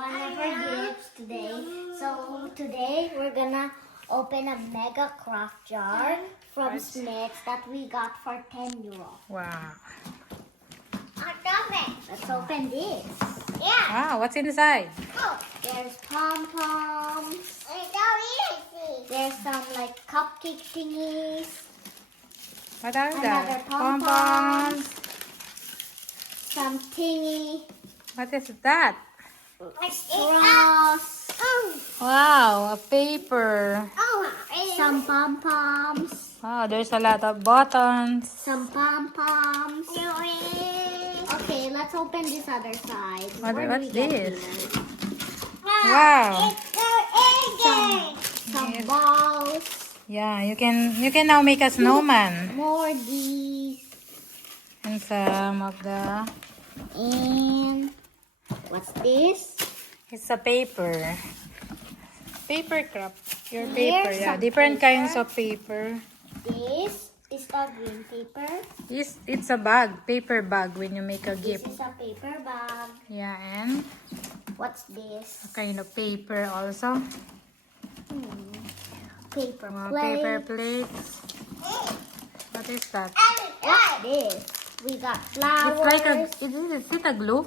one of our gifts today. So today we're gonna open a mega craft jar from Smith's that we got for €10. Wow. Let's open this. Wow, what's inside? There's pom-poms. There's some like cupcake thingies. What are Another that? pom-poms. Some thingy. What is that? Straws. Wow, a paper. Some pom-poms. Wow, there's a lot of buttons. Some pom-poms. Okay, let's open this other side. What's this? Here? Wow. Some balls. Yeah, you can now make a snowman. More these. And some of the... And what's this? It's a paper. Paper craft. Your Here's paper, yeah. some Different paper. kinds of paper. This is the green paper. It's a bag, paper bag when you make a This gift. is a paper bag. Yeah, and What's this? a kind of paper also. Paper Wow, plate. paper plates. What is that? What's this? We got flowers. It's like a, is it a glue?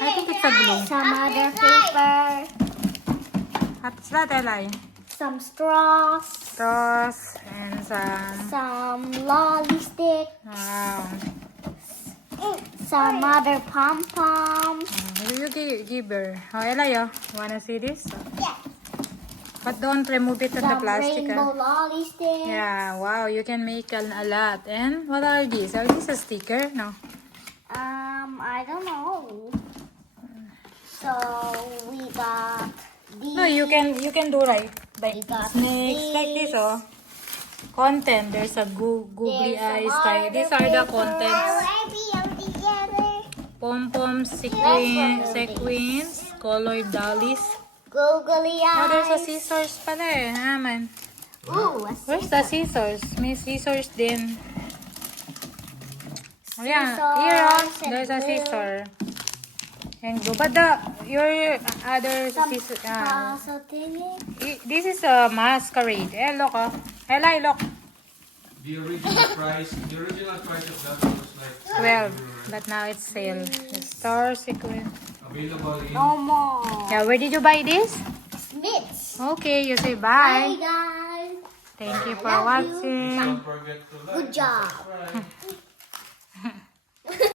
I think it's a glue. Some other paper. What's that, Eli? Some straws. Straws and Some lolly stick. wow. Some other pom-poms. You give her. Oh, Eli, oh. Wanna see this? Yeah. But don't remove it on the Some plastic. rainbow lolly sticks. Yeah, wow, you can make a lot. And what are these? Are these a sticker? No. I don't know. So we got these. No, you can do right. Like We got snakes, like this, these. oh. Content. There's a googly There's some eyes. other These are the paper. contents. Pom-poms, sequins, colored dollies. Googly eyes. Oh, there's a scissors pala eh. Ah, man. Ooh, a Where's the scissors? May scissors din. Oh, yeah. Here, oh. Scissors and There's a glue. scissor. And glue. But your other scissors. puzzle thingy. This is a masquerade. Eh, look, oh. Eli, look. The original price of that was like 12. But now it's sale. The star sequin. available in No more. Yeah, where did you buy this? Smiths. Okay, you say Bye, bye. guys. Thank you for Love you. watching. don't forget to like Good and job. subscribe.